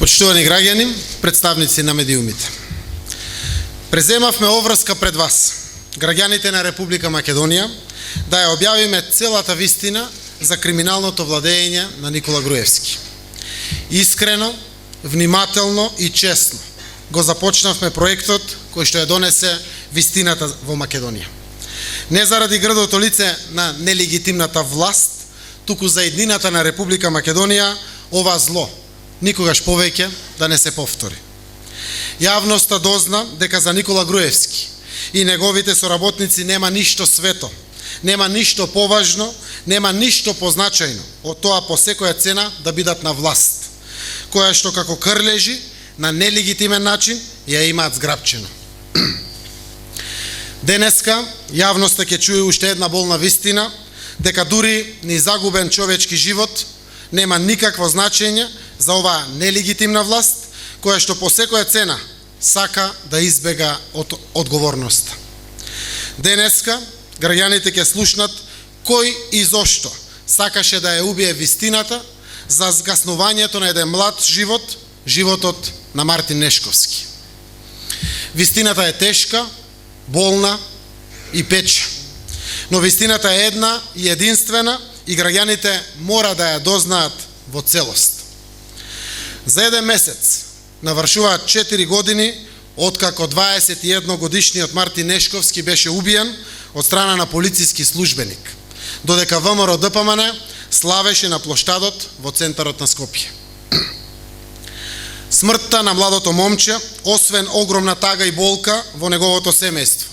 Почитувани граѓани, представници на медиумите. Преземавме оврска пред вас, граѓаните на Република Македонија, да ја објавиме целата вистина за криминалното владење на Никола Груевски. Искрено, внимателно и честно го започнавме проектот кој што ја донесе вистината во Македонија. Не заради грдото лице на нелегитимната власт, туку за еднината на Република Македонија, ова зло никогаш повеќе да не се повтори. Јавноста дозна дека за Никола Груевски и неговите соработници нема ништо свето, нема ништо поважно, нема ништо позначајно од тоа по секоја цена да бидат на власт, која што како крлежи на нелегитимен начин ја имаат зграбчено. Денеска јавноста ќе чуе уште една болна вистина, дека дури ни загубен човечки живот нема никакво значење за оваа нелегитимна власт, која што по секоја цена сака да избега од одговорноста. Денеска граѓаните ќе слушнат кој и зошто сакаше да ја убие вистината за згаснувањето на еден млад живот, животот на Мартин Нешковски. Вистината е тешка, болна и пече, но вистината е една и единствена и граѓаните мора да ја дознаат во целост. За еден месец навршуваат 4 години откако 21 годишниот Мартин Нешковски беше убиен од страна на полициски службеник, додека ВМРО ДПМН славеше на плоштадот во центарот на Скопје. Смртта на младото момче, освен огромна тага и болка во неговото семејство,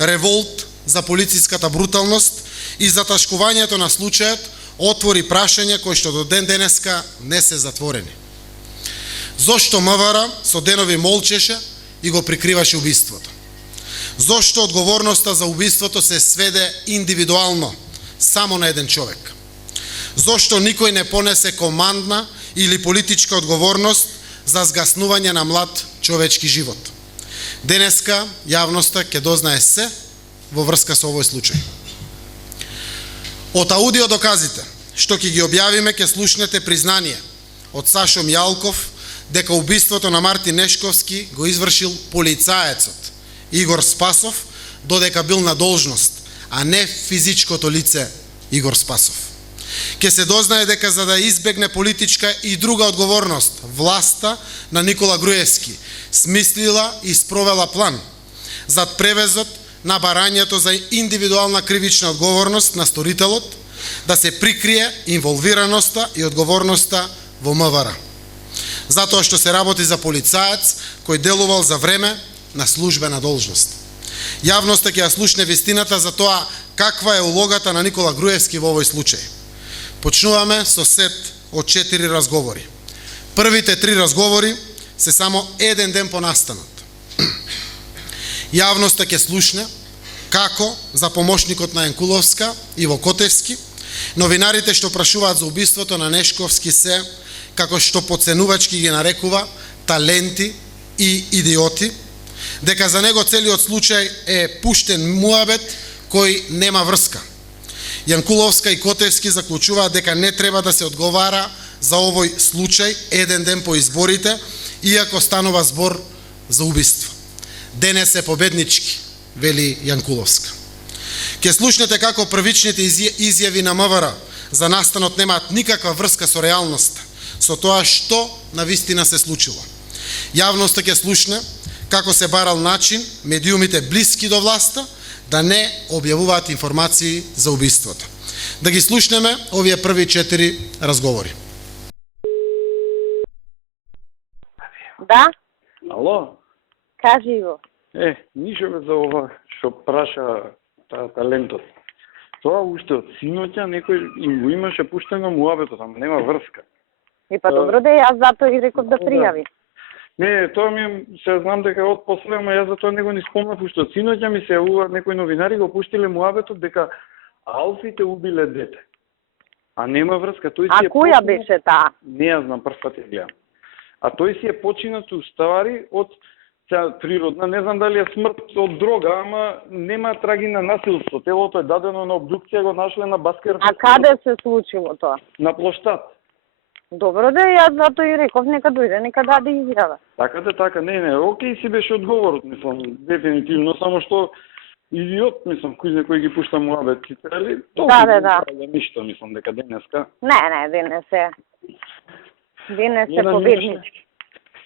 револт за полициската бруталност и заташкувањето на случајот, отвори прашања кои што до ден денеска не се затворени. Зошто МВР со денови молчеше и го прикриваше убиството? Зошто одговорноста за убиството се сведе индивидуално, само на еден човек? Зошто никој не понесе командна или политичка одговорност за згаснување на млад човечки живот? Денеска јавноста ќе дознае се во врска со овој случај. Од аудио доказите што ќе ги објавиме ќе слушнете признание од Сашо Мјалков дека убиството на Мартин Нешковски го извршил полицаецот Игор Спасов додека бил на должност, а не физичкото лице Игор Спасов. Ке се дознае дека за да избегне политичка и друга одговорност, власта на Никола Груевски смислила и спровела план зад превезот на барањето за индивидуална кривична одговорност на сторителот, да се прикрие инволвираноста и одговорноста во МВР. Затоа што се работи за полицаец кој делувал за време на службена должност. Јавноста ќе ја слушне вистината за тоа каква е улогата на Никола Груевски во овој случај. Почнуваме со сет од 4 разговори. Првите 3 разговори се само еден ден по настанот. Јавноста ќе слушне како за помошникот на Јанкуловска Иво Котевски, новинарите што прашуваат за убиството на Нешковски се, како што поценувачки ги нарекува, таленти и идиоти, дека за него целиот случај е пуштен муабет кој нема врска. Јанкуловска и Котевски заклучуваат дека не треба да се одговара за овој случај еден ден по изборите, иако станува збор за убиство. Денес е победнички, вели Јанкуловска. Ке слушнете како првичните изјави на МВР за настанот немаат никаква врска со реалноста, со тоа што на вистина се случило. Јавноста ќе слушне како се барал начин медиумите блиски до власта да не објавуваат информации за убиството. Да ги слушнеме овие први 4 разговори. Да, Ало? кажи го. Ништо бе за ова што праша талентот. Тоа уште од синоќа некој им го имаше пуштено муабетот, ама нема врска. Па добро да јас затоа и реков да пријави. Не, тоа ми се знам дека од после, ама јас затоа него ни спомнав уште од синоќа ми се јавува некои новинари го пуштиле муабетот дека алфите убиле дете. А нема врска, тој си која беше таа? Не ја знам, прв пат ја гледам. А тој си е починат уставари од природна, не знам дали е смрт од дрога, ама нема траги на насилство. Телото е дадено на обдукција, го нашле на Баскер. А каде се случило тоа? На плоштад. Добро да, јас затоа и реков нека дојде, нека даде изјава. Така, не, окей си беше одговорот, мислам, дефинитивно, само што идиот, мислам, кој ги пушта муабетите, али Да. Ништо, мислам, дека денеска. Не, денес е победнички.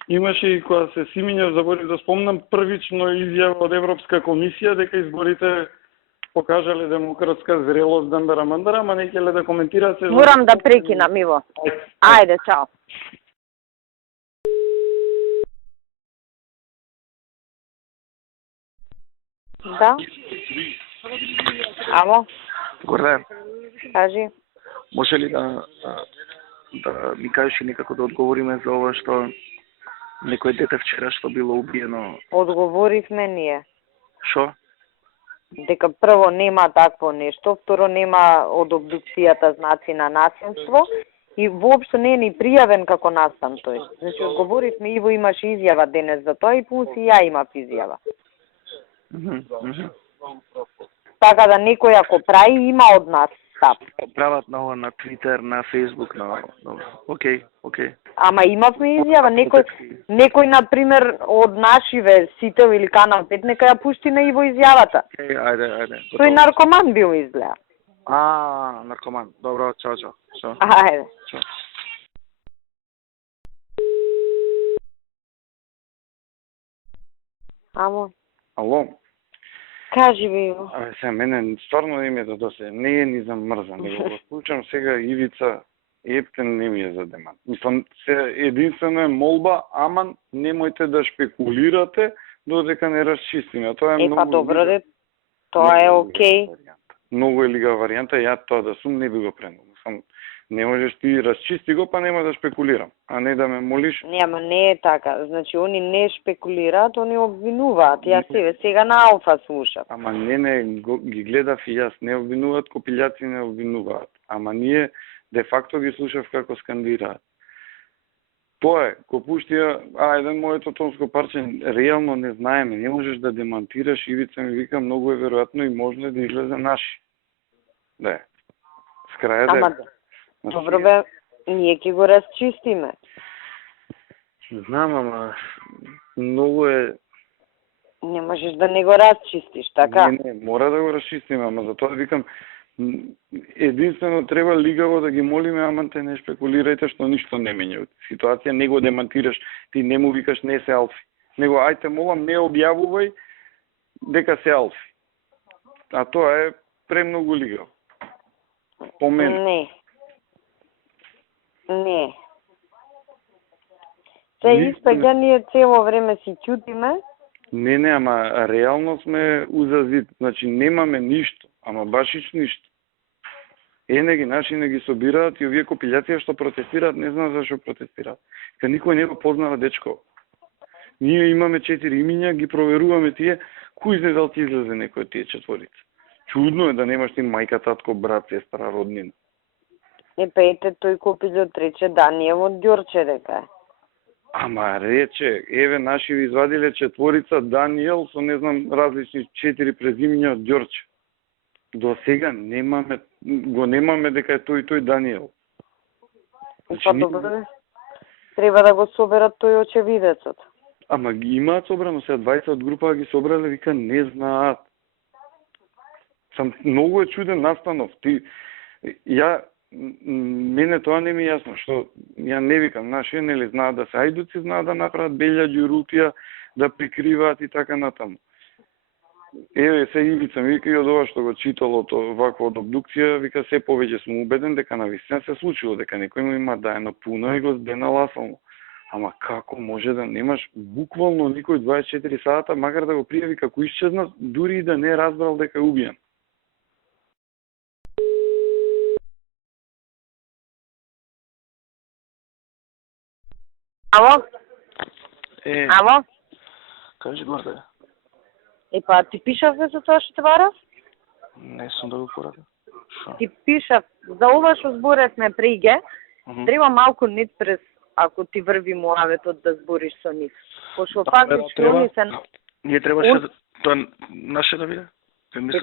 Имаше и кога се Симињев, заборив да спомнам, првично изјава од Европска комисија дека изборите покажале демократска зрелост, мандара, ама не ќе да коментираат се. Морам да прекинам, Иво. Ајде, чао. Да? Ало? Горде, Кажи. може ли да ми кажеш и некако да одговориме за ова што некој дете вчера што било убиено? Одговоривме ние. Шо? Дека прво нема такво нешто, второ нема од обдукцијата знаци на насилство и воопшто не е ни пријавен како настан тој. Значи, одговоривме, Иво имаше изјава денес за тоа и плюс и ја имав изјава. Така да некој ако прави, има од нас стап. Прават на ова на Твитер, на Фейсбук, на... Океј. Ама имавме изјава, некој например од нашиве Сител или Канал 5 нека ја пушти на Иво изјавата. Ајде. Тој наркоман бил изгледа. Наркоман. Добро, чао. Ајде. Чао. Ало? Кажи ми, Иво. Мене стварно не ми е да досе, не е ни за мрза, него го случам сега Ивица ептен не ми е за демант. Мислам, единствено е молба, аман немојте да шпекулирате додека не расчистиме. Тоа е многу добро де, тоа е окей. Многу е лига варијанта, ја тоа да сум не би го пренул. Не можеш ти расчисти го, па нема да шпекулирам, а не да ме молиш. Ама не е така. Значи, они не шпекулираат, они обвинуваат. Јас сега на Алфа слушам. Ама не, ги гледав и јас. Не обвинуваат, копилјаци не обвинуваат. Ама ние, де факто ги слушав како скандираат. Тоа е, ко пуштија, еден моето тонско парче, реално не знаеме. Не можеш да демантираш, Ивица ми вика, многу е веројатно и можно да излезе наши. Да е. Скраја да е. Добро бе, ние ќе го расчистиме. Знам, ама многу е... Не можеш да не го расчистиш, така? Не, мора да го расчистиме, ама затоа викам, единствено треба лигаво да ги молиме, ама те не шпекулирајте што ништо не менја. Ситуација не го демантираш, ти не му викаш не се алфи. Него ајте молам, не објавувај дека се алфи. А тоа е премногу лигаво. По мене. Не. Се испаѓа, ние цело време си ќутиме. Не, ама реално сме узазид. Значи немаме ништо, ама башич ништо. Ги наши не ги собираат и овие копилјација што протестираат, не знам зашо протестираат. Ка никој не го познава дечко. Ние имаме 4 имиња, ги проверуваме тие, кој знае дали ти излезе некој од тие четворица. Чудно е да немаш ти мајка, татко, брат, сестра, роднина. Ете, тој копилјот рече Даниев од Ѓорче дека е. Ама рече, наши ви извадиле четворица Даниел со не знам различни 4 презимиња од Ѓорче. До сега немаме дека е тој Даниел. Па добро. Треба да го соберат тој очевидецот. Ама ги имаат собрано, сега 20 од група ги собрале, вика не знаат. Сам многу е чуден настанов. Мене тоа не ми е јасно, што ја не викам, наши нели знаат да се ајдуци, знаат да направат белја ѓурутија, да прикриваат и така натаму. Се Ивица ми вика и од ова што го читало вакво од обдукција, вика се повеќе сум убеден дека навистина се случило, дека некој му има даено пуно и го здена ласално. Ама како може да немаш буквално никој 24 сата, макар да го пријави како исчезнат, дури и да не разбрал дека е убиен. Ало? Ало? Кажи Горде. Па ти пишавме за тоа што те барав? Не сум да го порадам. Ти пишав, за ова што зборевме преге, треба малку нетпрес, ако ти врви муаветот да збориш со нив. Пошто фактички они се... Ние требаше тоа наше да биде?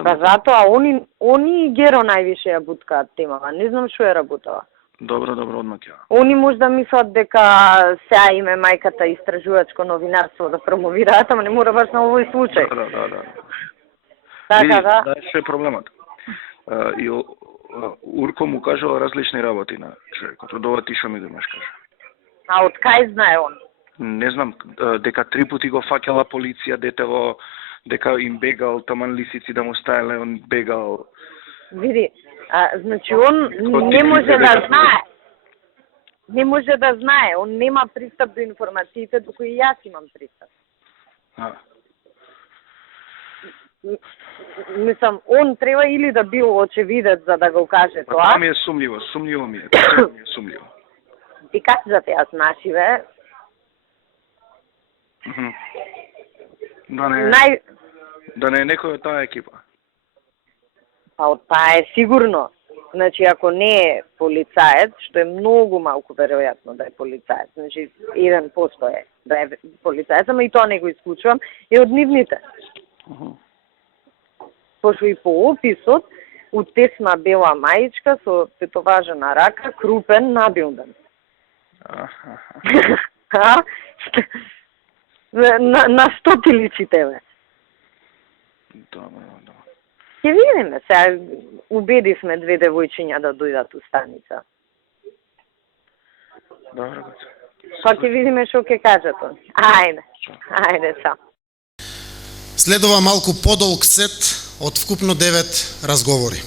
Па затоа, они Геро највише ја буткаат темава, не знам што ја работава. Добро, одмак ја. Они може да мислат дека сега име мајката истражувачко новинарство да промовираат, ама не мора баш на овој случај. Да. Така да. Да, што е проблемот? И Урко му кажала различни работи на човекот. Од ова ти што ми го имаш кажа? А од кај знае он? Не знам, дека 3 пати го фаќала полиција, детево, дека им бегал, таман лисици да му стаеле, он бегал. Види, значи он не може да знае. Не може да знае, он нема пристап до информациите до кои јас имам пристап. Мислам, он треба или да бил очевидец за да го каже тоа. Тоа ми е сумњиво ми е. Ти кажате, јас нашиве. Да не е некој од таа екипа. Па од таа е сигурно. Значи, ако не е полицаец, што е многу малку веројатно да е полицаец, значи 1% е да е полицаец, ама и тоа не го исклучувам, е од нивните. Пошто и по описот, утесна бела мајичка со тетоважена рака, крупен, набилден. На што ти личи тебе? Добро. Ќе видиме, сега убедивме 2 девојчиња да дојдат у станица. Добро. Па ќе видиме што ќе кажат они. Ајде, са. Следува малку подолг сет од вкупно 9 разговори.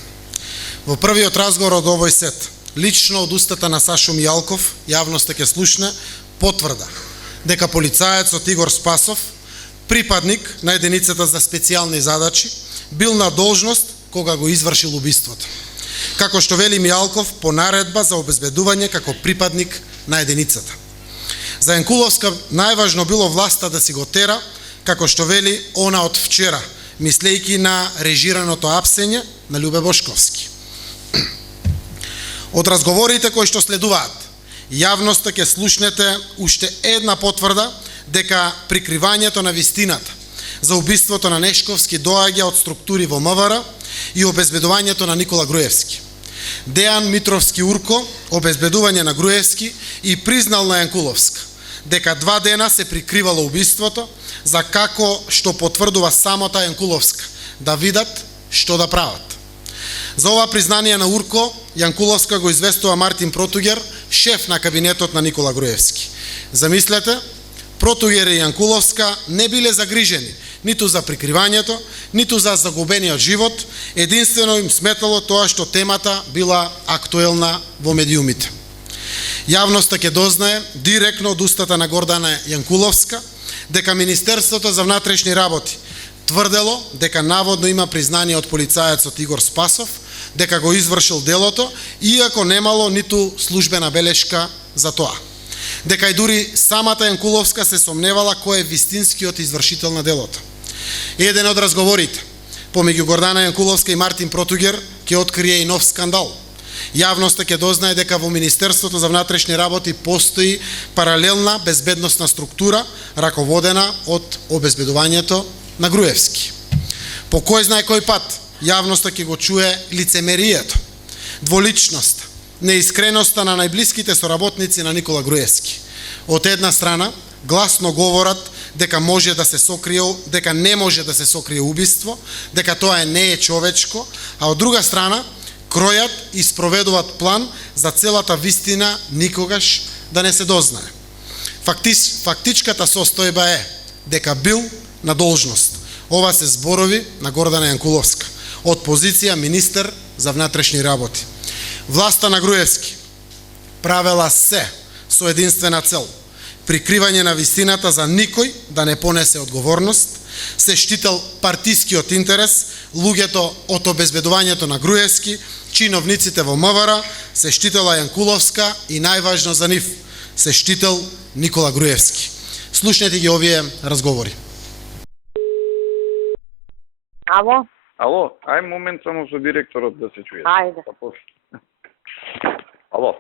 Во првиот разговор од овој сет, лично од устата на Сашо Мијалков, јавноста ќе слушне потврда дека полицаецот Игор Спасов, припадник на единицата за специјални задачи, бил на должност кога го извршил убиството. Како што вели Мијалков по наредба за обезбедување како припадник на единицата. За Јанкуловска најважно било власта да си го тера, како што вели она од вчера, мислејки на режираното апсење на Љубе Бошковски. Од разговорите кои што следуваат, јавноста ќе слушнете уште една потврда дека прикривањето на вистината за убиството на Нешковски доаѓа од структури во МВР и обезбедувањето на Никола Груевски. Дејан Митровски Урко, обезбедување на Груевски и признал на Јанкуловска дека 2 дена се прикривало убиството, за како што потврдува самата Јанкуловска, да видат што да прават. За ова признание на Урко, Јанкуловска го известува Мартин Протугер, шеф на кабинетот на Никола Груевски. Замислете, Протугер и Јанкуловска не биле загрижени ниту за прикривањето, ниту за загубениот живот, единствено им сметало тоа што темата била актуелна во медиумите. Јавноста ќе дознае директно од устата на Гордана Јанкуловска дека Министерството за внатрешни работи тврдело дека наводно има признание од полицаецот Игор Спасов дека го извршил делото, иако немало ниту службена белешка за тоа. Дека и дури самата Јанкуловска се сомневала кој е вистинскиот извршител на делото. Еден од разговорите помеѓу Гордана Јанкуловска и Мартин Протугер ќе открие и нов скандал. Јавноста ќе дознае дека во Министерството за внатрешни работи постои паралелна безбедносна структура раководена од обезбедувањето на Груевски. По кој знае кој пат јавноста ќе го чуе лицемерието, дволичноста, неискреноста на најблиските соработници на Никола Груевски. Од една страна, гласно говорат дека може да се сокрие, дека не може да се сокрие убиство, дека тоа не е човечко, а од друга страна, кројат и спроведуваат план за целата вистина никогаш да не се дознае. Фактичката состојба е дека бил на должност. Ова се зборови на Гордана Јанкуловска од позиција министер за внатрешни работи. Власта на Груевски правела се со единствена цел: прикривање на вистината за никој да не понесе одговорност, се штител партискиот интерес, луѓето од обезбедувањето на Груевски, чиновниците во МВР, се штитела Јанкуловска и најважно за нив, се штител Никола Груевски. Слушнете ги овие разговори. Ало, ај момент само со директорот да се чуе. Ајде. Ало.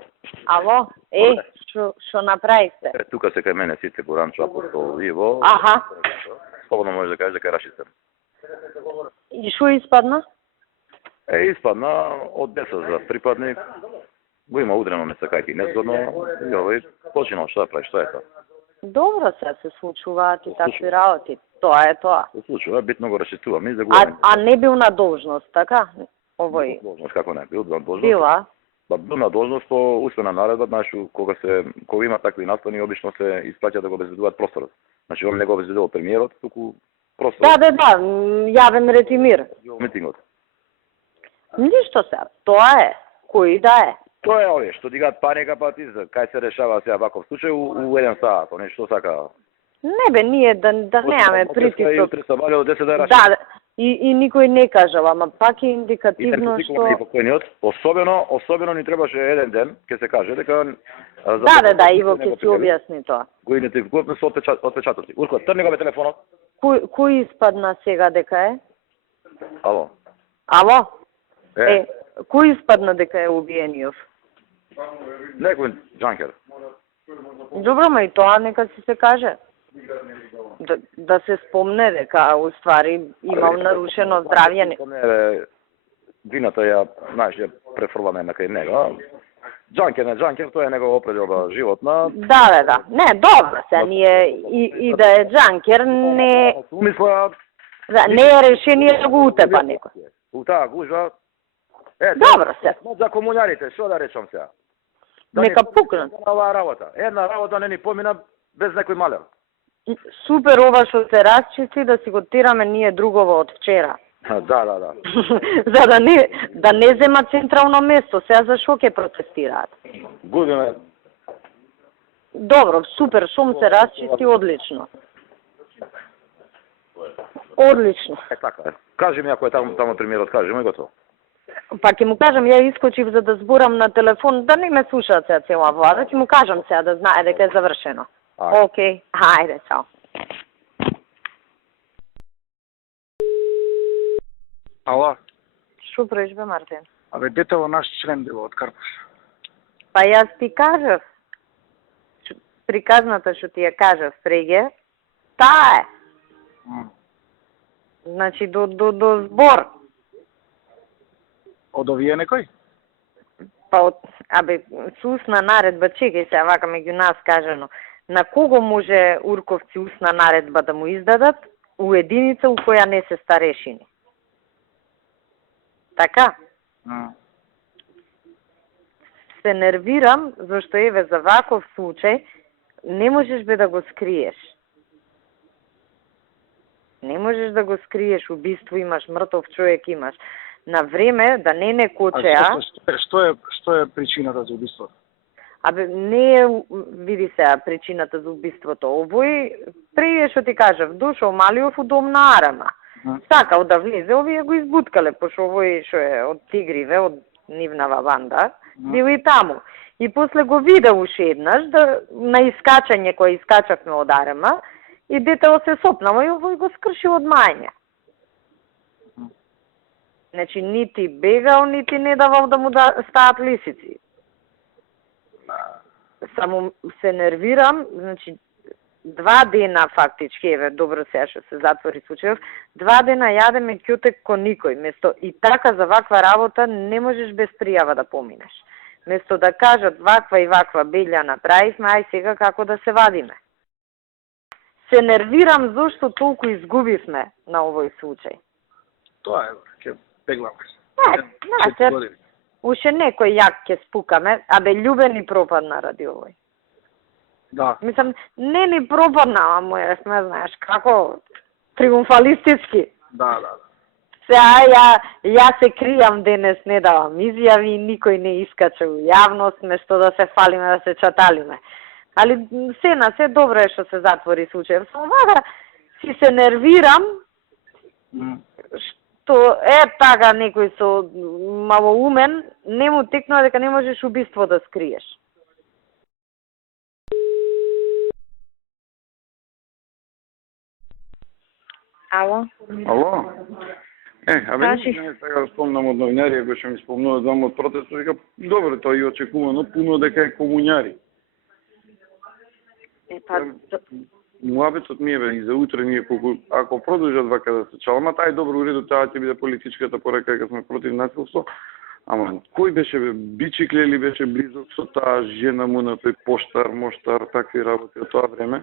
Што направивте? Тука се кај мене сите го ранчо Апостол Иво. Аха. Слободно може да кажеш дека рашистен. И што испадна? Испадна од 10 за припадник, го има удрено не сакајќи незгодно, и овој починал, што да прави, што е тоа? Добро се случуваат и такви работи. Тоа е тоа. Се случува, битно го расчистуваме и за го. А не бил на должност, така? Овој Должност како не бил на должност? била. Па бил на должност по уствена наредба, знаеш, кога има такви настани, обично се исплаќа да го обезбедуваат просторот. Значи, он не го обезбедувал премиерот, туку просторот. Да, јавен ред и мир. Митингот. Ништо се, тоа е. Кој да е. Тоа е овие што дигаат паника, па ти кај се решава сега ваков случај у еден саат, нешто сака. Не бе, ние да немаме притисок. Утре се вали од 10 да раши. Да, и никој не кажал, ама пак е индикативно што... Особено ни требаше еден ден, ќе се каже, дека... Да, Иво ќе си објасни тоа. Го идентификувавме со отпечатоци. Урко, трни го бе телефонот. Кој испадна сега дека е? Ало. Ало? Кој испадна дека е убиениот? Некој джанкер. Добро, ма и тоа нека си се каже. Да се спомне дека уствари имал нарушено здравје. Вината ја, знаеш, ја префрламе на кај него. Джанкер, не джанкер, тоа е негова определба животна. Да. Не, добро се, ние и да е джанкер, не... Умисла... Не е решение да го утепа некој. У таа гужва... Добро се. За комуњарите, што да речам сега? Нека пукнат. Една работа не ни помина без некој малер. Супер ова што се расчисти да си го тираме ние другово од вчера. Да. За да не зема централно место, сега за што ќе протестираат? Губиме. Добро, супер, шум се расчисти, одлично. Одлично. Така. Кажи ми ако е таму премиерот, кажи ми готово. Па ќе му кажам, ја искочив за да зборам на телефон, да не ме слушаат сега цела влада, ќе му кажам сега да знае дека е завршено. Океј, хајде, чао. Ало? Шо правиш бе, Мартин? Абе, детево наш член било од Карпуш. Па јас ти кажав. Приказната што ти ја кажав, Фреге, таа е. Значи, до збор. Од овие некој? Па, со усна наредба, чекај се, вака меѓу нас кажано, на кого може Урковци усна наредба да му издадат? У единица у која не се старешини. Така? Се нервирам, зашто еве за ваков случај не можеш бе да го скриеш. Не можеш да го скриеш, убиство имаш, мртов човек имаш. На време да не кочеа. Што е причината за убиството? Не е, види се, причината за убиството. Овој, преје што ти кажав, дошол Малиов у дом на Арама. Сакал да влезе, овие го избуткале, пошто овој што е од Тигриве, од нивнава банда, бил и таму. И после го видел уште еднаш, на искачање кој искачавме од Арама, и детево се сопнало и овој го скршил од мајање. Значи, нити бегал, нити не давал да му стават лисици. Само се нервирам, значи, 2 дена фактички, еве, добро сега што се затвори случајов, 2 дена јадеме ќутек ко никој. Место и така за ваква работа не можеш без пријава да поминеш. Место да кажат ваква и ваква белја направивме, ај сега како да се вадиме. Се нервирам зашто толку изгубивме на овој случај. Тоа е, ќе пегламе. Уште некој јак ќе спукаме, Љубе ни пропадна ради овој. Да. Мислам, не ни пропадна, ама не знаеш како, триумфалистички. Да. Сега ја се кријам денес, не давам изјави, никој не искача у јавност, место да се фалиме, да се чаталиме. Али се добро е што се затвори случај. Само вака си се нервирам, што е така некој со малоумен, не му текнува дека не можеш убиство да скриеш. Ало? Сега спомнам од новинарија кој што ми спомнува дом од протест, вика, добро, тоа и очекувано, пуно дека е комуњари. Муабетот ми е и за утре ние ако продолжат вака да се чалма, тај добро уреду, таа ќе биде политичката порека дека сме против насилство, Ама, кој беше, бе? Бичикле или беше близок со таа жена му на тој поштар, моштар, такви работи од тоа време?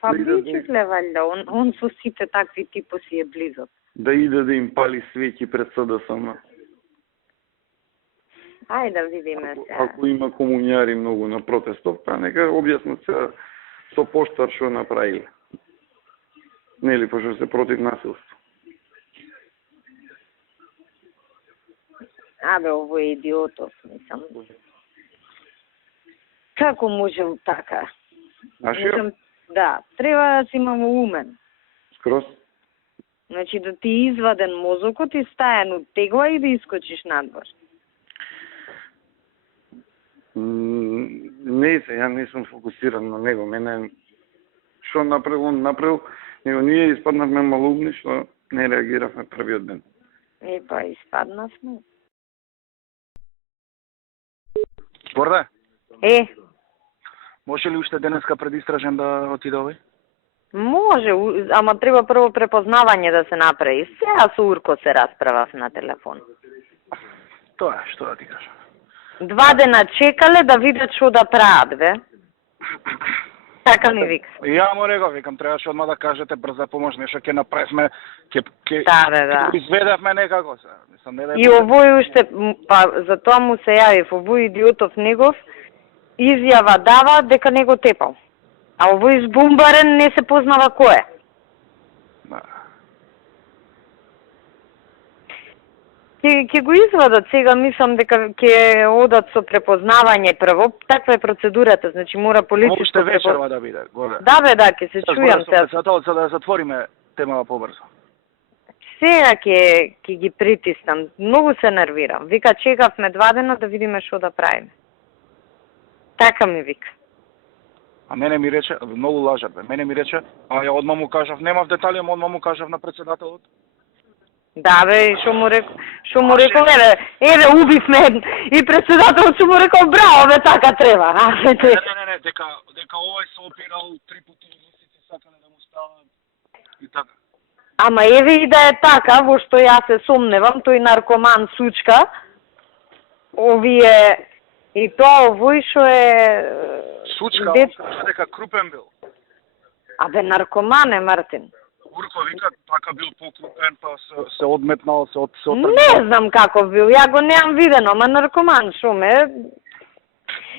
Па Да иде Бичикле, валјда, он со сите такви типоси е близок. Да иде да им пали свеќи пред СДСМ. Ајде да видиме се. Ако има комуњари многу на протестов, па нека објаснат се со поштар што направиле. Нели, пошто се против насилство. Абе, ово е идиотов, мислам. Како може така? Нашиот? Да, треба да си имаме умен. Скроз? Значи да ти изваден мозокот и стаен од тегла и да искочиш надвор. Не се, ја не сум фокусиран на него. Мене, што направил, он направил, него ние испаднавме малумни, што не реагиравме првиот ден. И па испаднавме. Горде, може ли уште денеска предистражен да отиде овој? Може, ама треба прво препознавање да се направи. Сега со Урко се расправав на телефон. Тоа е, што да ти кажам. 2 дена чекале да видат што да прават, бе. Така ми вика. Ја му реков, викам, требаше одма да кажете брза помош, нешто ќе направиме, ќе Да, бе, да. изведавме некако се. Мислам, не да И овој уште, па за тоа му се јавив, овој идиотов негов изјава дава дека не го тепал. А овој избумбарен не се познава кој е. Да. Ќе го извадат сега, мислам дека ќе одат со препознавање прво. Таква е процедурата, значи мора полиција. Уште вечерва да биде, горе. Да бе, да, ќе се чујам се. За да затвориме темава побрзо. Сега ќе ги притиснам. Многу се нервирам. Вика, чекавме 2 дена да видиме што да правиме. Така ми вика. А мене ми рече, многу лажат бе, мене ми рече, а ја одма му кажав, немав детали, ама одма му кажав на председателот. Да бе, што му рекол, еве, убивме и председателот што му рекол, браво бе, така треба. Не, дека овој се опирал 3 пати русици, сакале да му стават и така. Ама еве и да е така, во што јас се сомневам, тој наркоман сучка, овие, и тоа овој што е... Сучка, он дека крупен бил. Абе, наркоман е, Мартин. Урко вика, така бил покрупен, па се одметнал, се отргнал. Не знам како бил, ја го неам видено, ама наркоман шо ме.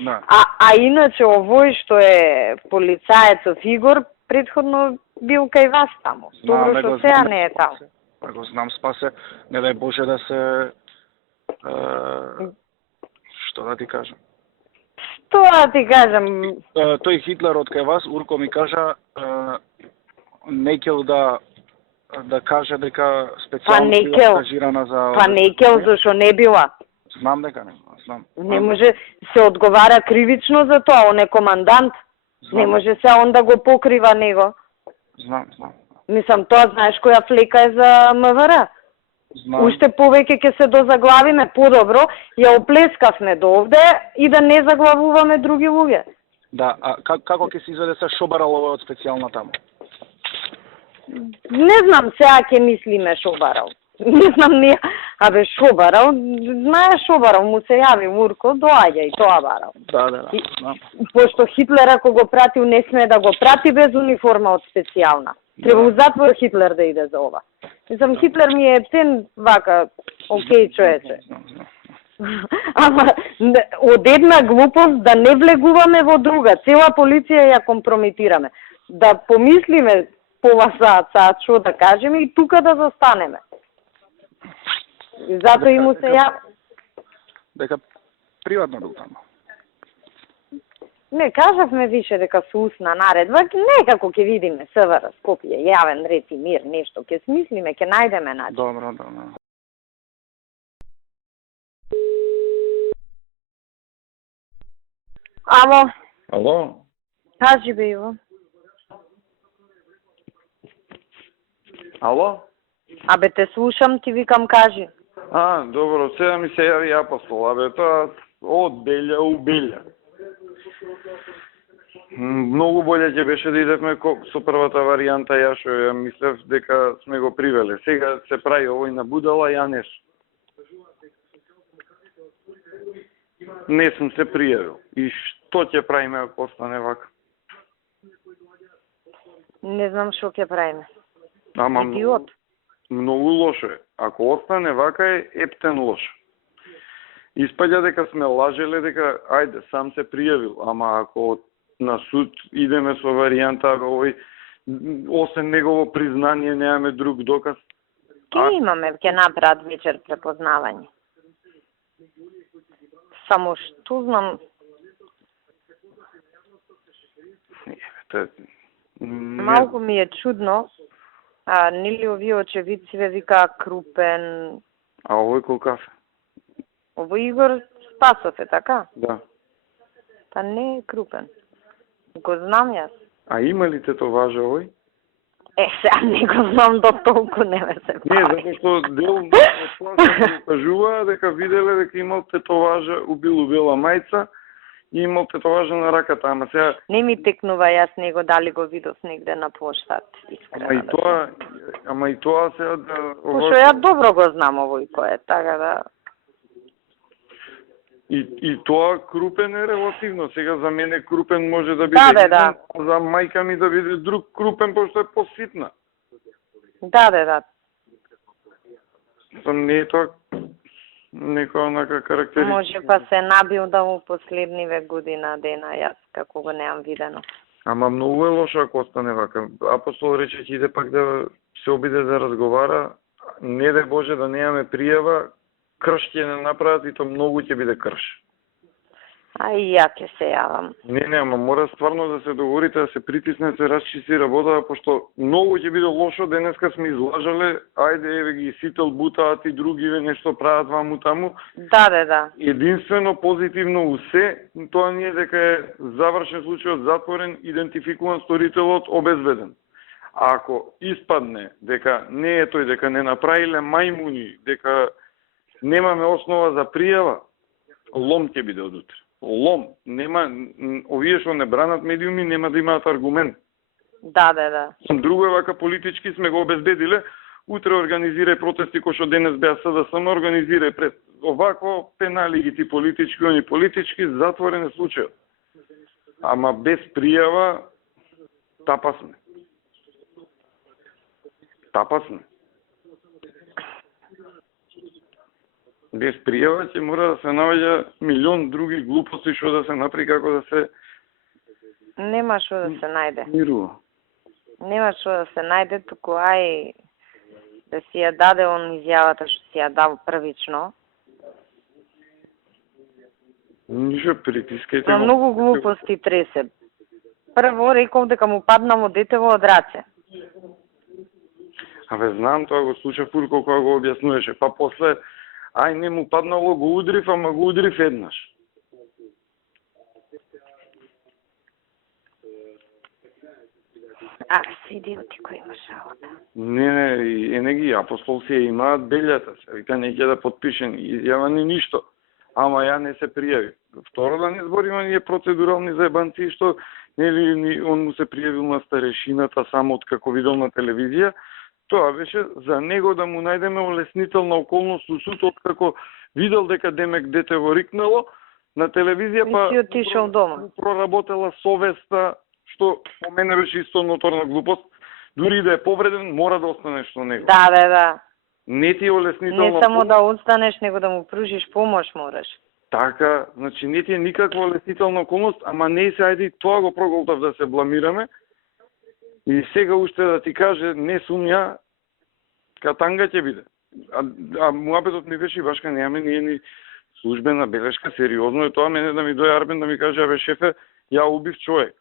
Да. А иначе овој што е полицаецов Игор, предходно бил кај вас таму. Добро што сега не е таму. Па го знам, спасе, не дај Боже да се... што да ти кажам? Што да ти кажам? Тој Хитлер од кај вас, Урко ми кажа, не кел да каже дека специјално била стажирана за... Па не кел, зашо не била? Знам дека не, знам. Не може се одговара кривично за тоа, он е командант. Знам. Не може се он да го покрива него. Знам. Мислам, тоа знаеш која флека е за МВР? Знам. Уште повеќе ќе се дозаглавиме, подобро, ја оплескавме до овде и да не заглавуваме други луѓе. Да, а како ќе се изведе се Шобарал овој од специјална таму? Не знам, сега ќе мислиме Шобарал. Не знам ние, абе Шобарал, знае Шобарал, му се јави Урко, доаѓа и тоа барал. Да. Пошто Хитлер ако го пратил, не смее да го прати без униформа од специјална. Треба у затвор Хитлер да иде за ова. Мислам, Хитлер ми е цен вака, окей човече. Ама од една глупост да не влегуваме во друга, цела полиција ја компрометираме. Да помислиме пова саат што да кажеме и тука да застанеме. И затоа и му се ја... Дека приватно бил таму. Не, кажавме више дека се усна наредба, некако ќе видиме СВР, Скопје, јавен ред и мир, нешто, ќе смислиме, ќе најдеме начин. Добро. Ало? Кажи бе, Иво. Ало? Абе, те слушам, ти викам, кажи. Добро, сега ми се јави Апостол, абе, тоа од Белја у Белја. Многу боле ќе беше да идевме со првата варијанта, ја што ја мислев дека сме го привеле. Сега се прави овој на будала, ја нешто. не сум се пријавил. И што ќе правиме ако остане вака? Не знам што ќе правиме. Ама Идиот. многу лошо е. Ако остане вака е ептен лошо. Испаѓа дека сме лажеле дека ајде сам се пријавил, ама ако на суд идеме со варијанта овој освен негово признание немаме друг доказ. Ќе направат вечер препознавање. Само што знам. Малку ми е чудно. Нели овие очевидци вика крупен. А овој колкав? Овој Игор Спасов е, така? Да. Па не е крупен. Го знам јас. А има ли тетоважа овој? Сега не го знам до толку, не ме се Не, прави. затоа што дел од тоа кажува дека виделе дека имал тетоважа у бела мајца и имал тетоважа на раката, ама сега Не ми текнува, јас него дали го видов негде на поштат, искрено. ама и тоа сега да Пошто ја добро го знам овој кој е, така да. И тоа крупен е релативно. Сега за мене крупен може да биде Да. а за мајка ми да биде друг крупен, пошто е поситна. Да. Не е тоа некоја онака карактеристика. Може па се набил да му последниве година дена, јас како го неам видено. Ама многу е лошо ако остане вака. Апостол рече ќе иде пак да се обиде да разговара, не дај Боже да немаме пријава, крш ќе не направат и то многу ќе биде крш. А и ја ќе се јавам. Не, ама мора стварно да се договорите, да се притисне, се расчисти работа, пошто многу ќе биде лошо, денеска сме излажале, ајде еве ги сител бутаат и другиве нешто прават ваму таму. Да. Единствено позитивно усе, тоа не е дека е завршен случајот, затворен, идентификуван сторителот, обезбеден. А ако испадне дека не е тој, дека не направиле мајмуни, дека немаме основа за пријава, лом ќе биде од утре. Лом. Нема, овие што не бранат медиуми нема да имаат аргумент. Да. Друго е вака политички сме го обезбедиле, утре организирај протести кои што денес беа СДСМ, организирај пред овако пенали ги ти политички, они политички, затворен е случајот. Ама без пријава тапа сме. Без пријава ќе мора да се наоѓа милион други глупости што да се направи како да се Нема што да се најде. мирува. Нема што да се најде, туку ај да си ја даде он изјавата што си ја дал првично. Ништо притискајте На го. многу глупости тресе. Прво реков дека му паднало детево од раце. Абе, знам, тоа го слушав Фурко кога го објаснуваше. Па после, ај не му паднало, го удрив, ама го удрив еднаш. Се идиоти кои имаш работа. Не, и енеги, апостол си имаат белјата се. Вика, не ќе да подпишен, изјава ни ништо. Ама ја не се пријави. Второ да не збориме ние процедурални заебанци, што нели он му се пријавил на старешината само од како видел на телевизија. Тоа беше за него да му најдеме олеснителна околност у суд, откако видел дека демек дете во рикнало на телевизија, па си отишол дома. Проработела совеста, што по мене беше исто ноторна глупост. Дури да е повреден, мора да останеш со него. Да. Не ти е олеснителна. Не само да останеш, него да му пружиш помош мораш. Така, значи не ти е никаква олеснителна околност, ама не се ајде и тоа го проголтав да се бламираме. И сега уште да ти каже, не сумња, катанга ќе биде. А муабетот ми беше башка, немаме ние ни службена белешка, сериозно е тоа, мене да ми дојде Арбен да ми каже, абе шефе, ја убив човек.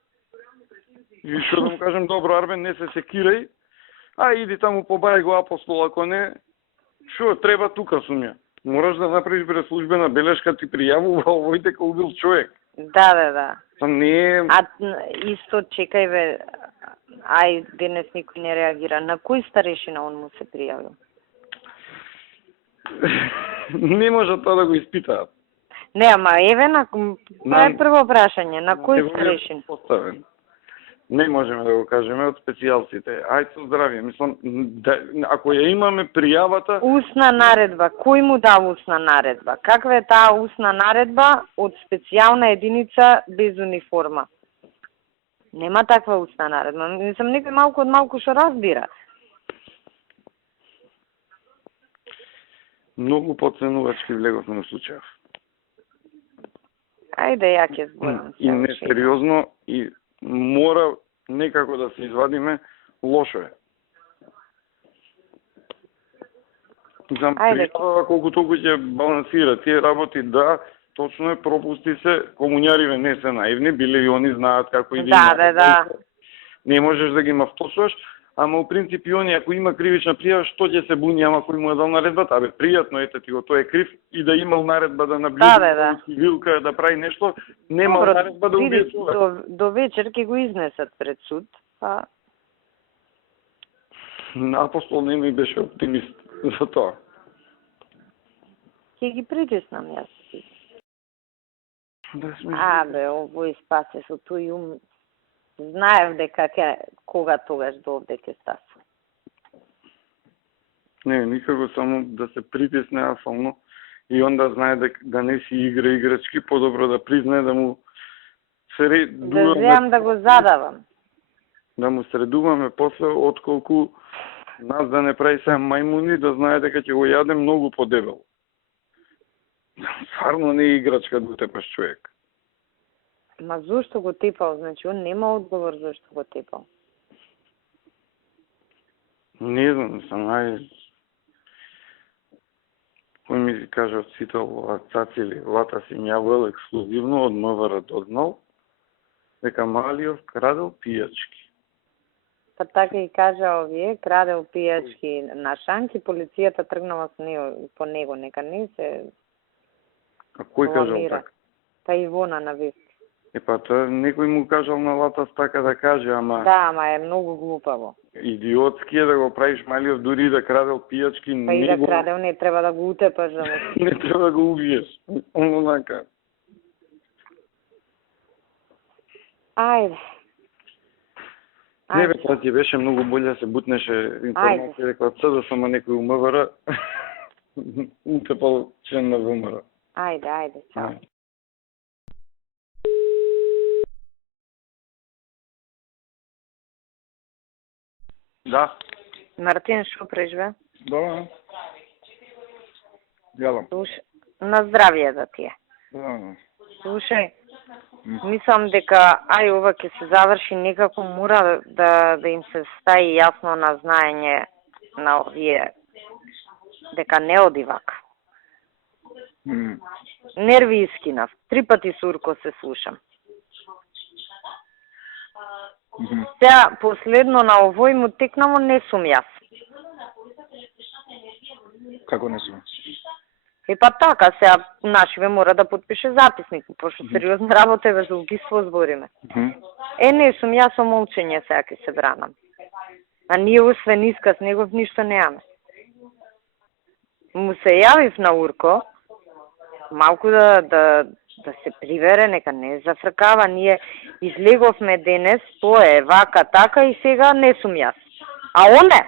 И што да му кажем, добро Арбен, не се секирај, а иди таму побај го апостол, ако не, што треба тука сумја. Мораш да направиш пред службена белешка, ти пријавува овој дека убил човек. Да. Не е... А исто чекај бе, ај денес никој не реагира. На кој старешина он му се пријавил? Не може тоа да го испитаат. Не, ама еве тоа е прво прашање, на кој старешин? Поставен. Не можеме да го кажеме од специјалците. Ајде со здравје. Мислам, да, ако ја имаме пријавата... Устна наредба. Кој му дава устна наредба? Каква е таа устна наредба од специјална единица без униформа? Нема таква устна наредба. Мислам, некој малку од малку што разбира. Многу подценувачки влеговме на случајов. Ајде, ја ќе зборам. И несериозно, и мора некако да се извадиме, лошо е. Знам, пријава колку толку ќе балансира. Тие работи, да, точно е, пропусти се, комуњариве не се наивни, биле и они знаат како и да. Не можеш да ги мавтосуваш, ама у принцип и они, ако има кривична пријава, што ќе се буни, ама кој му е дал наредбата? Абе, пријатно, ете ти го, тој е крив и да имал наредба да наблюдува цивилка, да прави нешто, немал наредба да убие човек. До вечер ќе го изнесат пред суд, па... Апостол нема и беше оптимист за тоа. Ќе ги притиснам јас. Да, овој спасе со тој ум. Знаев дека кога тогаш до овде ќе стаса. Не, никако само да се притисне афално и онда знае да не си игра играчки, подобро да признае да му да земам да го задавам. Да му средуваме после, отколку нас да не прави се мајмуни, да знае дека ќе го јаде многу подебел. Стварно не е играчка да утепаш човек. Ма зошто го тепал? Значи, он нема одговор зошто го тепал. Не знам, кој ми кажа од сите цаци или лата си њавел ексклузивно од МВР дознал дека Малиов крадел пијачки. Па така и кажа овие, крадел пијачки на шанки, полицијата тргнала по него, нека не се... А кој кажал така? Па Ивона на вест. Па тоа некој му кажал на латас така да каже, ама... Да, ама е многу глупаво. Идиотски е да го правиш Малиов, дури да крадел пијачки. Па и да крадел, не треба да го утепаш. Да не треба да го убиеш. Онака. Ајде. Не бе, тоа ти беше многу боле да се бутнеше информација, рекла да сама некој у МВР утепал член на ВМРО. Ајде, чао. Да. Мартин, шо преживе? Да. Јадам. На здравје да ти е. Да. Слушај, мислам дека ова ќе се заврши некако, мора да им се стаи јасно на знаење на овие дека не оди вака. Нерви искинав. 3 пати сурко се слушам. Сега, последно на овој му текнаво не сум јас. Како не сум? Па така, сега нашиве мора да подпише записник, пошто сериозна работа е за убиство збориме. Не сум јас, со молчење сега ќе се бранам. А ние освен исказ негов ништо немаме. Му се јавив на Урко, малку да се привере, нека не зафркава. Ние излеговме денес, тоа е вака, така и сега не сум јас. А оне?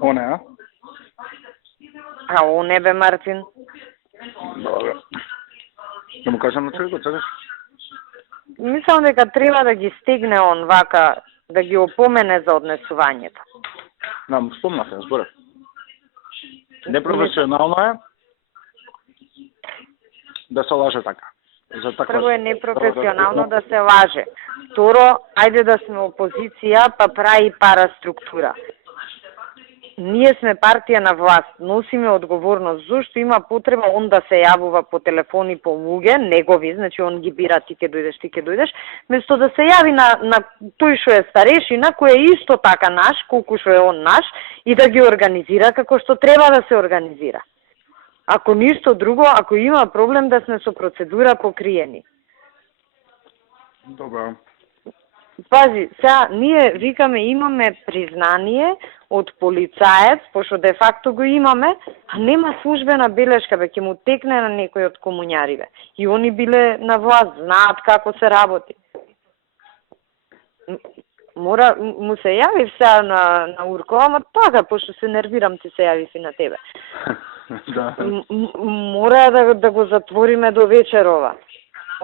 Оне, а? А оне бе, Мартин? Добре. Да му кажам на човекот, сакаш? Мислам дека треба да ги стегне он вака, да ги опомене за однесувањето. Да, спомнав се, зборев. Непрофесионално е да се лаже така. Прво е непрофесионално да се лаже. Второ, ајде да сме опозиција, па прави параструктура. Ние сме партија на власт, носиме одговорност. Зошто има потреба он да се јавува по телефони по луѓе, негови, значи он ги бира, ти ќе дојдеш, место да се јави на тој што е старешина, кој е исто така наш, колку што е он наш, и да ги организира како што треба да се организира. Ако ништо друго, ако има проблем, да сме со процедура покриени. Добро. Пази, сега ние викаме имаме признание од полицаец, пошто де факто го имаме, а нема службена белешка, ќе му текне на некој од комуњариве. И они биле на власт, знаат како се работи. Мора, му се јавив сега на Урко, ама така, пошто се нервирам, ти се јавив и на тебе. Да. Мора да го затвориме до вечерова.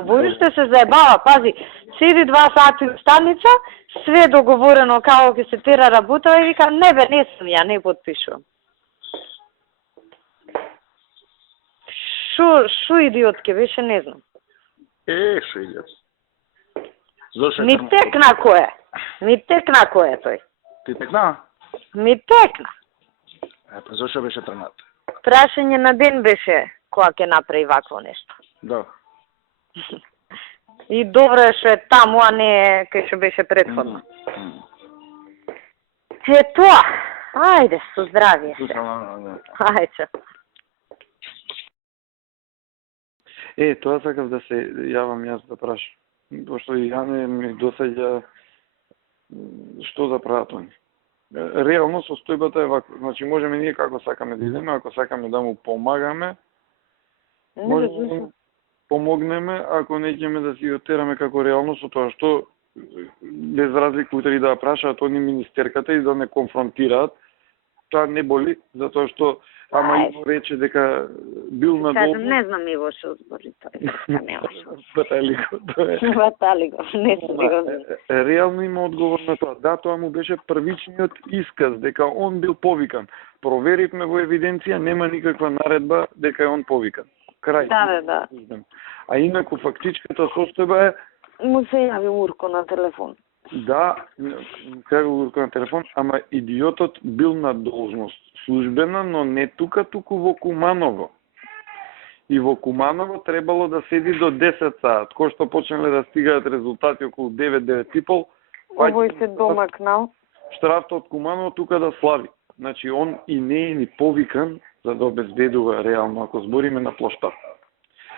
Бориште се заебава, пази, седи 2 сати у станица, све договорено како ќе се тера работа и вика, не бе, не сум ја, не подпишувам. Шо идиотке беше, не знам. Шо идиот. Зошто Ми текна кој е тој. Ти текна? Ми текна. Ето, зошто беше тргнат? Прашање на ден беше кога ќе направи вакво нешто. Да. И добро е што е таму, а не кај што беше претходно. Е тоа. Ајде, со здравие се. Ајде. Тоа сакав да се јавам јас да прашам. Пошто и Јане ми досаѓа што да прават они. Реално состојбата е ваква. Значи можеме ние како сакаме да идеме, ако сакаме да му помагаме, може да му помогнеме, ако не ќеме да си отераме како реално со тоа што без разлика утре да прашаат они министерката и да не конфронтираат, тоа не боли, затоа што ама Иво рече дека бил на долг. Не знам Иво што збори тој. Батали го, не сум го. Реално има одговор на тоа. Да, тоа му беше првичниот исказ дека он бил повикан. Проверивме во евиденција, нема никаква наредба дека е он повикан. Крај. Да. А инаку фактичката состојба е му се јави Урко на телефон. Да, како Урко на телефон, ама идиотот бил на должност службена, но не туку во Куманово. И во Куманово требало да седи до 10 саат, кој што почнале да стигаат резултати околу 9-9:30. Овој се домакнал. Штрафта од Куманово тука да слави. Значи, он и не е ни повикан за да обезбедува реално, ако збориме на площад.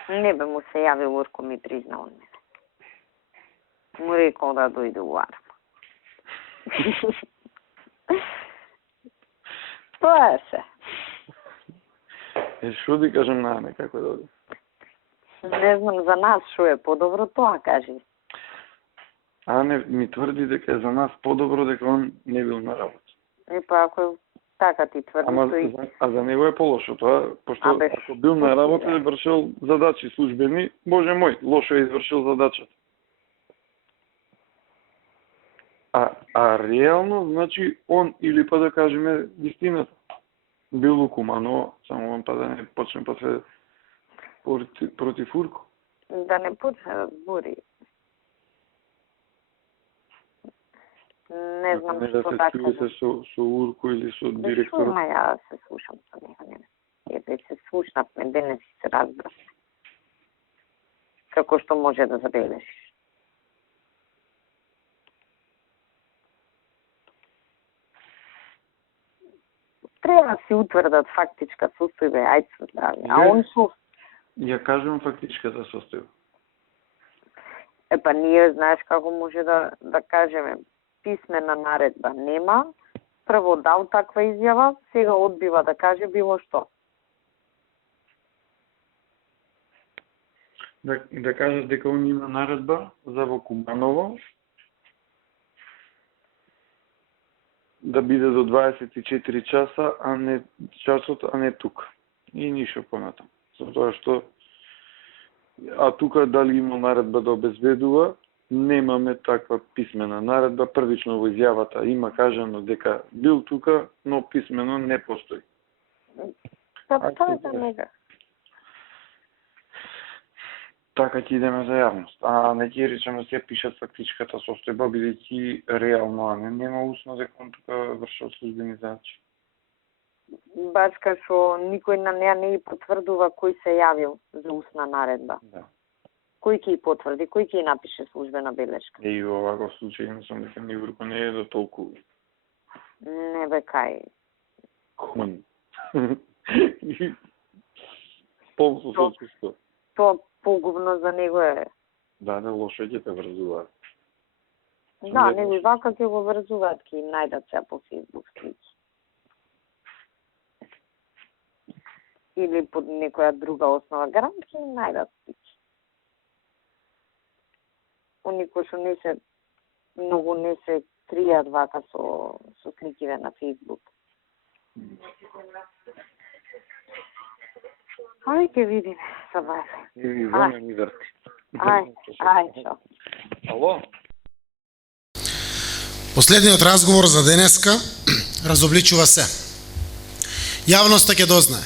Не бе, му се јави Урко, ми призна он мене. Му рекол да дојде у Арма. Тоа е се. Шо ти кажем на Ане, како да оди? Не знам за нас шо е подобро, тоа кажи. Ане ми тврди дека е за нас подобро дека он не бил на работа. Па ако така ти тврди, а за него е полошо тоа, пошто ако бил на работа и вршил задачи службени, боже мој, лошо е извршил задачата. А реално, значи, он, или па да кажеме вистината, бил у Куманово, само он па да не почне после против Урко. Да не почне да збори. Не знам што така. Не да се чуете со Урко или со директорот. Шума, ја се слушам со него. Ете се слушнавме, денес се разбравме. Како што може да забележиш. Треба да се утврдат фактичка состојба, ајде со здравје. А он што? Ја кажувам фактичката состојба. Епа ние знаеш како може да кажеме, писмена наредба нема, прво дал таква изјава, сега одбива да каже било што. Да кажат дека он има наредба за во Куманово, да биде до 24 часа, а не тука. И ништо понатам. Затоа што тука дали има наредба да обезбедува, немаме таква писмена наредба. Првично во изјавата има кажано дека бил тука, но писмено не постои. Тоа е за него. Така ќе идеме за јавност. А не ќе речеме се пишат фактичката состојба, бидејќи реално, а нема усно дека он тука вршил службени задачи. Бачка што никој на неа не ја потврдува кој се јавил за устна наредба. Да. Кој ќе ја потврди, кој ќе ја напише службена белешка? И во оваков случај мислам дека ни Урко не е до толку. Не бе кај. Кон. Полно социсто. Тоа погубно за него е. Да, лошо ќе те врзуваат. Да, него и вака ќе го врзуваат, ќе им најдат се по Facebook слики. Или под некоја друга основа грам, ќе им најдат слики. Они кои што не се многу не се кријат вака со сликиве на Facebook. Ај ќе видиме са вас. И време ми врти. Ај, шо. Ало? Последниот разговор за денеска разобличува се. Јавноста ќе дознае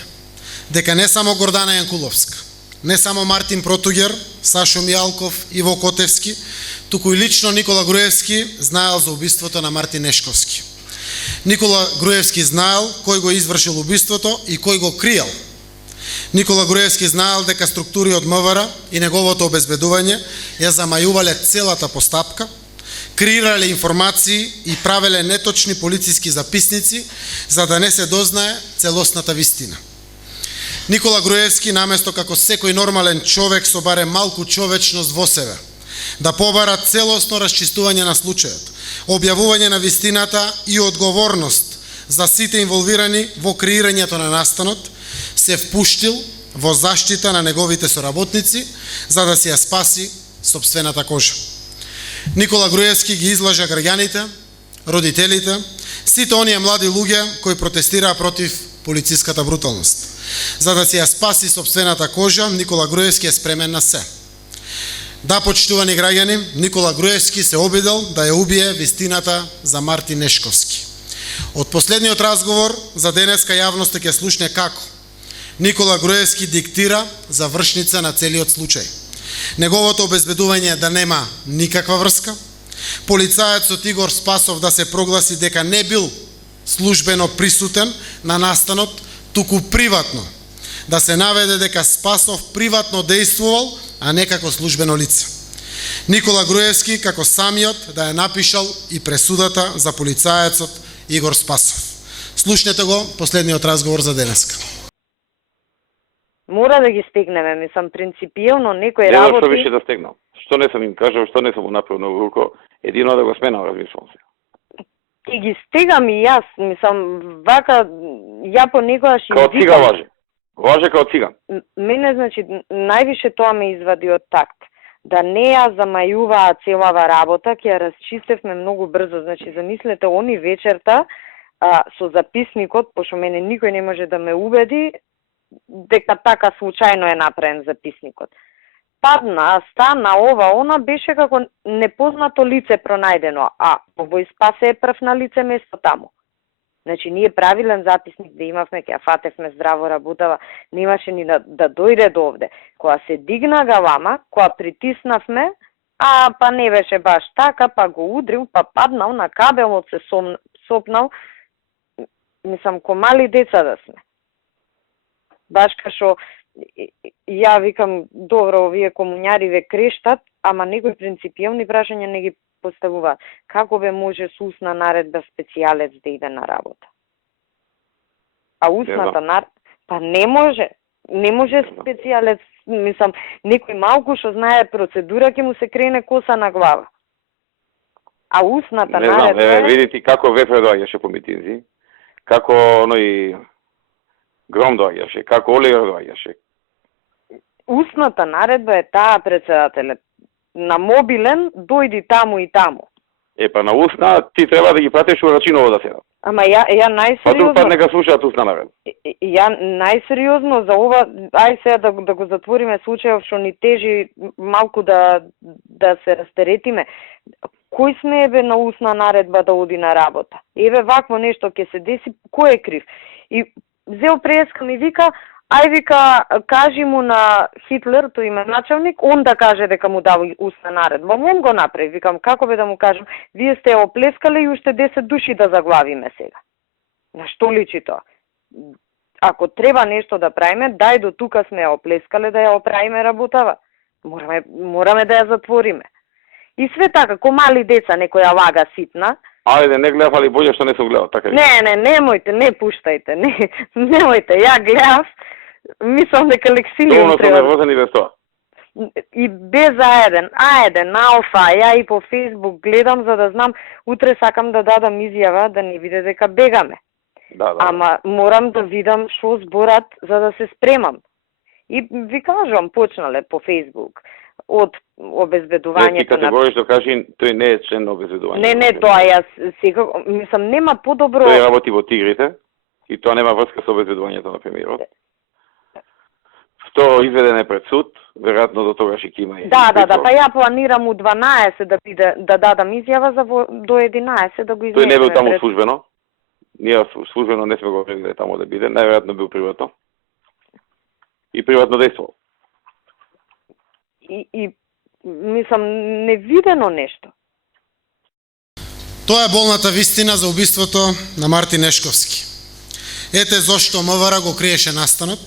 дека не само Гордана Јанкуловска, не само Мартин Протугер, Сашо Мијалков, Иво Котевски, туку и лично Никола Груевски знаел за убиството на Мартин Нешковски. Никола Груевски знаел кој го извршил убиството и кој го криел. Никола Груевски знаел дека структури од МВР и неговото обезбедување ја замајувале целата постапка, креирале информации и правеле неточни полициски записници за да не се дознае целосната вистина. Никола Груевски, наместо како секој нормален човек со барем малку човечност во себе, да побара целосно расчистување на случајот, објавување на вистината и одговорност за сите инволвирани во креирањето на настанот, се впуштил во заштита на неговите соработници за да си ја спаси сопствената кожа. Никола Груевски ги излажа граѓаните, родителите, сите оние млади луѓе кои протестираа против полициската бруталност. За да си ја спаси сопствената кожа, Никола Груевски е спремен на се. Да, почитувани граѓани, Никола Груевски се обидел да ја убие вистината за Мартин Нешковски. Од последниот разговор за денеска јавноста ќе слушне како Никола Груевски диктира завршница на целиот случај. Неговото обезбедување да нема никаква врска, полицаецот Игор Спасов да се прогласи дека не бил службено присутен на настанот, туку приватно, да се наведе дека Спасов приватно действувал, а не како службено лице. Никола Груевски како самиот да ја напишал и пресудата за полицаецот Игор Спасов. Слушнете го последниот разговор за денеска. Мора да ги стегнеме, мислам, принципиелно некои Нема работи... што више да стегнам. Што не сум им кажал, што не сум го направил на Вулко, едино да го сменам, размислам се. Ки ги стегам и јас, мислам, вака, ја понекогаш Као циган лаже. Лаже као циган. Мене, значи, највише тоа ме извади од такт. Да не ја замајуваа целава работа, ќе ја расчистевме многу брзо. Значи, замислете, они вечерта со записникот, пошто мене никој не може да ме убеди дека така случајно е направен записникот. Падна, стана ова, она беше како непознато лице пронајдено, а овој Спасе е прв на лице место таму. Значи, ние правилен записник да имавме, ќе фатевме здраво работава, немаше ни да дојде до овде. Кога се дигна галама, кога притиснавме, па не беше баш така, па го удрил, па паднал на кабелот, се сопнал, мислам, ко мали деца да сме. Баш кашо, ја викам, добро, овие комуњари ве крештат, ама некои принципиелни прашања не ги поставуваат. Како бе може со устна наредба специјалец да иде на работа? А устната наредба? Па не може. Не може специјалец, мислам, некој малку што знае процедура ќе му се крене коса на глава. А устната наредба... Не знам, видите како ветер доаѓаше по митинзи, како оној гром доаѓаше, како Оливер доаѓаше. Устната наредба е таа, председателе. На мобилен дојди таму и таму. Па на устна ти треба да ги пратиш урачиново да седат. Ама ја најсериозно... Па друг пат нека слушаат устна наредба. Ја најсериозно за ова, ај сега да го затвориме случајот што ни тежи малку да се растеретиме. Кој сме бе на устна наредба да оди на работа? Еве вакво нешто ќе се деси, кој е крив? И зел преска ми вика, ај вика, кажи му на Хитлер, тој име началник, он да каже дека му дава устна наредба. Он го направи, викам, како бе да му кажем, вие сте оплескале и уште 10 души да заглавиме сега. На што личи тоа? Ако треба нешто да правиме, дај до тука сме ја оплескале да ја оправиме работава. Мораме да ја затвориме. И све така, ко мали деца, некоја лага ситна. Ајде, не гледав, али боље што не сум гледал, така. Не, немојте, не пуштајте, немојте, ја гледав, мислам дека Лексилиум треба. Довно сум нервозен и без тоа. И без ајде, на Алфа, ја и по Фейсбук гледам за да знам, утре сакам да дадам изјава да не виде дека бегаме. Да. Ама морам да видам што зборат за да се спремам. И ви кажам, почнале по Фейсбук. од обезбедувањето Ти категорично кажи, тој не е член на обезбедувањето. Не, тоа јас секако, мислам, нема подобро... Тој работи во Тигрите и тоа нема врска со обезбедувањето на премиерот. Второ, изведен е пред суд, веројатно до тогаш ќе има и... Да, па ја планирам у 12 да дадам изјава за до 11 да го изнесеме. Тој не бил таму службено. Ние службено не сме го определили таму да биде, најверојатно бил приватно. И приватно действувал. И мислам, невидено нешто. Тоа е болната вистина за убиството на Мартин Нешковски. Ете зошто МВР го криеше настанот.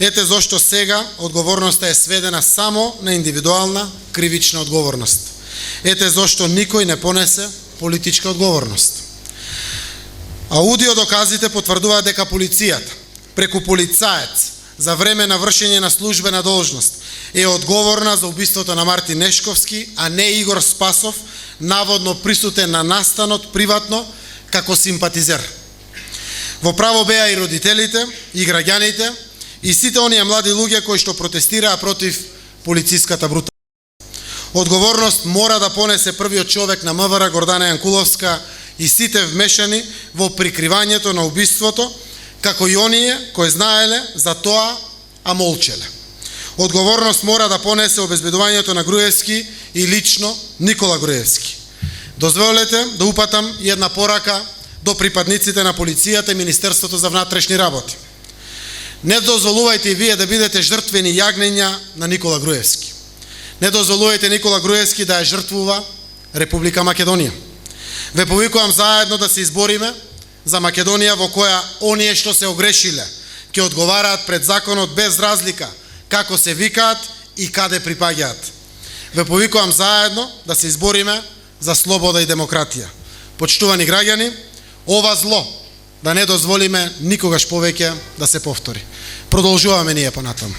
Ете зошто сега одговорноста е сведена само на индивидуална кривична одговорност. Ете зошто никој не понесе политичка одговорност. Аудио доказите потврдуваат дека полицијата, преку полицаец, за време на вршење на службена должност, е одговорна за убиството на Мартин Нешковски, а не Игор Спасов, наводно присутен на настанот приватно како симпатизер. Во право беа и родителите, и граѓаните, и сите оние млади луѓе кои што протестираа против полициската бруталност. Одговорност мора да понесе првиот човек на МВР Гордана Јанкуловска и сите вмешани во прикривањето на убиството, како и оние кои знаеле за тоа, а молчеле. Одговорност мора да понесе обезбедувањето на Груевски и лично Никола Груевски. Дозволете да упатам една порака до припадниците на полицијата и Министерството за внатрешни работи. Не дозволувајте и вие да бидете жртвени јагнења на Никола Груевски. Не дозволувајте Никола Груевски да ја жртвува Република Македонија. Ве повикувам заедно да се избориме за Македонија во која оние што се огрешиле ќе одговараат пред законот без разлика како се викаат и каде припаѓаат. Ве повикувам заедно да се избориме за слобода и демократија. Почитувани граѓани, ова зло да не дозволиме никогаш повеќе да се повтори. Продолжуваме ние понатаму.